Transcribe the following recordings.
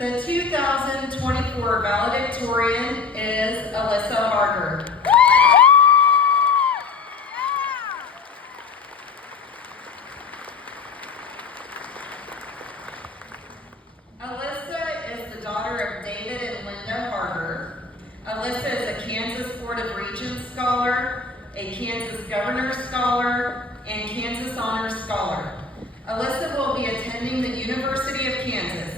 The 2024 valedictorian is Alyssa Harger. Alyssa is the daughter of David and Linda Harger. Alyssa is a Kansas Board of Regents Scholar, a Kansas Governor's Scholar, and Kansas Honors Scholar. Alyssa will be attending the University of Kansas.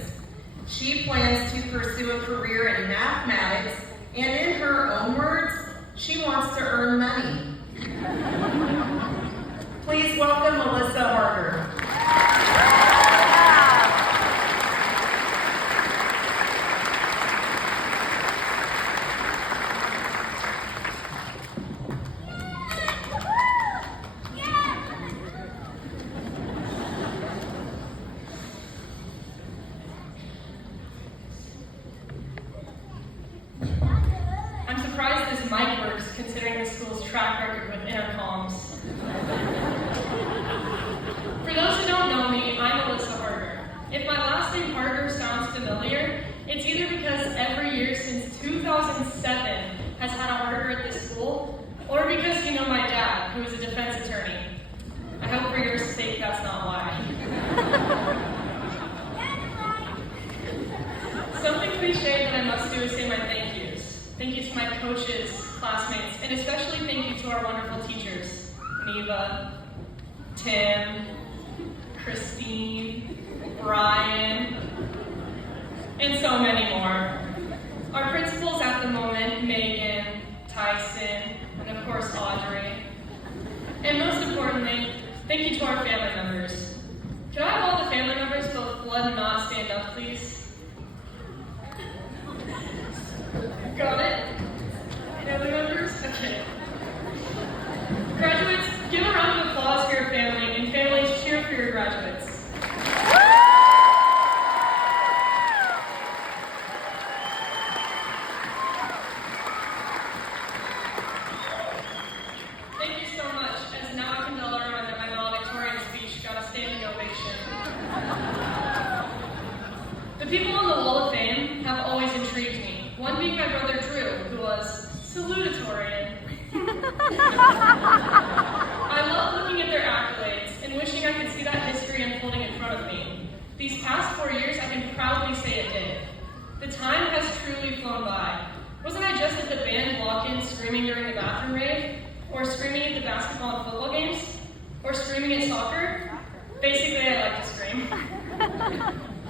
She plans to pursue a career in mathematics, and in her own words, she wants to earn money. Please welcome Alyssa Harger. I'm surprised this mic works considering the school's track record with intercoms. For those who don't know me, I'm Alyssa Harger. If my last name Harger sounds familiar, it's either because every year since 2007 has had a Harger at this school, or because you know my dad, who is a defense attorney. I hope for your sake that's not why. Something cliche that I must do is say my thank yous. Thank you to my coaches, classmates, and especially thank you to our wonderful teachers, Neva, Tim, Christine, Brian, and so many more. Our principals at the moment, Megan, Tyson, and of course Audrey. And most importantly, thank you to our family members. Can I have all the family members both blood and not stand up, please? Got it? Family members? Okay. Graduates, give a round of applause for your family, and families, cheer for your graduates. Thank you so much, as now I can tell everyone that my valedictorian speech got a standing ovation. The people on the Wall of Fame have always intrigued me. One being my brother Drew, who was salutatorian. I love looking at their accolades and wishing I could see that history unfolding in front of me. These past 4 years, I can proudly say it did. The time has truly flown by. Wasn't I just at the band walk-in screaming during the bathroom rave? Or screaming at the basketball and football games? Or screaming at soccer? Basically, I like to scream.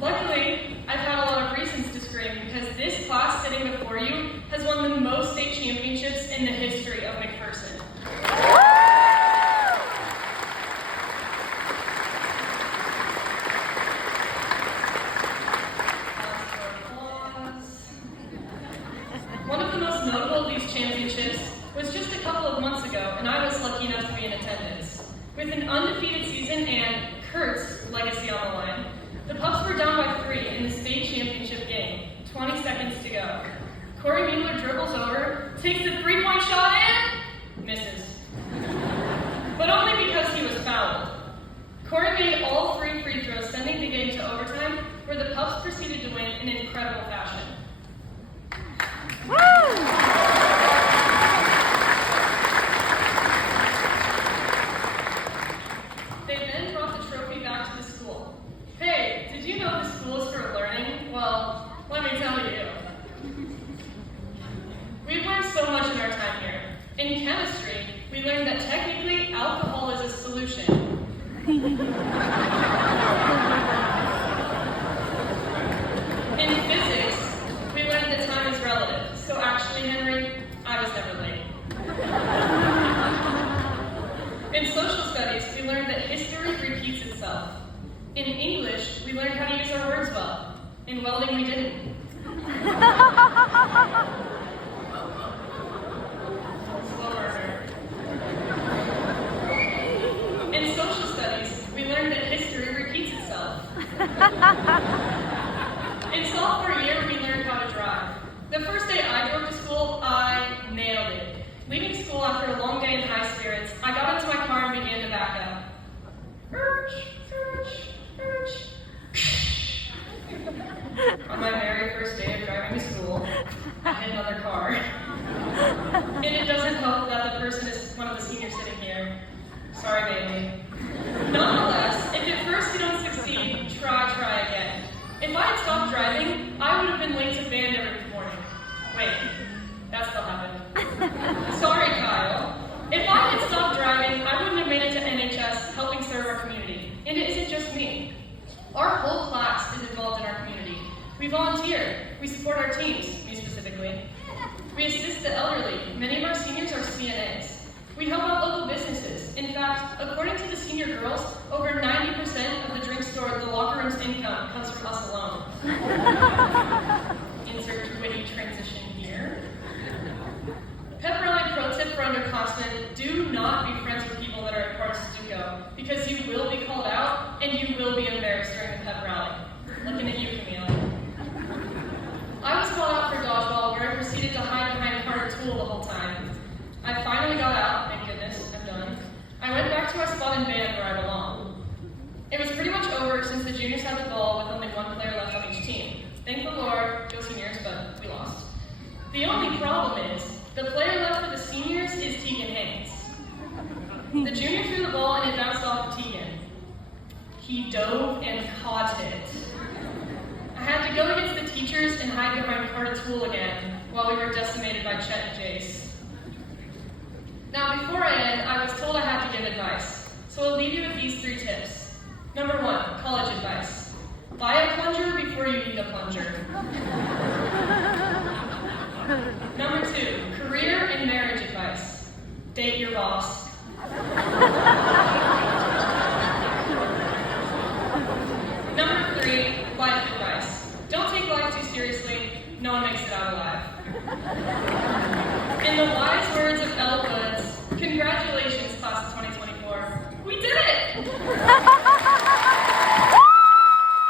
Luckily, I've had a lot of reasons to scream because this class sitting before you has won the most state championships in the history of McPherson. One of the most notable of these championships was just a couple of months ago, and I was lucky enough to be in attendance. With an undefeated season and Kurt's legacy on the line, the Pups were down by 3 in the state championship game, 20 seconds to go. Corey Mueller dribbles over, takes the three-point shot and misses. But only because he was fouled. Corey made all 3 free throws, sending the game to overtime, where the Pups proceeded to win in incredible fashion. They then brought the trophy back to the school. Hey, did you know the school is for learning? Well, let me tell you. We've learned so much in our time here. In chemistry, we learned that technically alcohol is a solution. In physics, we learned that time is relative. So actually, Henry, I was never late. In social studies, we learned that history repeats itself. In English, we learned how to use our words well. In welding, we didn't. Slow burner. In social studies, we learned that history repeats itself. In sophomore year, we learned how to drive. The first day I drove to school, I nailed it. Leaving school after a long day in high spirits, I got into my car and began to back up. On my Our whole class is involved in our community. We volunteer. We support our teams, me specifically. We assist the elderly. Many of our seniors are CNAs. We help out local businesses. In fact, according to the senior girls, over 90% of the drink store, the locker room's income comes from us alone. Insert witty transition here. Pep rally pro tip for underclassmen: do not be friends with people that are a part of Suzuko, because you will be called out and you will be embarrassed during the pep rally. Looking at you, Camille. I was called out for dodgeball, where I proceeded to hide behind Carter Toole the whole time. I finally got out, thank goodness, I'm done. I went back to my spot in band where I belong. It was pretty much over since the juniors had the ball with only one player left on each team. Thank the Lord, go seniors, but we lost. The only problem is, the player left for the seniors is Tegan Haynes. The junior threw the ball and it bounced off of Tegan. He dove and caught it. I had to go against the teachers and hide behind Carter Toole again while we were decimated by Chet and Jace. Now, before I end, I was told I had to give advice, so I'll leave you with these 3 tips. Number 1, college advice. Buy a plunger before you need a plunger. Number 2, career and marriage advice. Date your boss. Number 3, life advice. Don't take life too seriously. No one makes it out alive. And the wise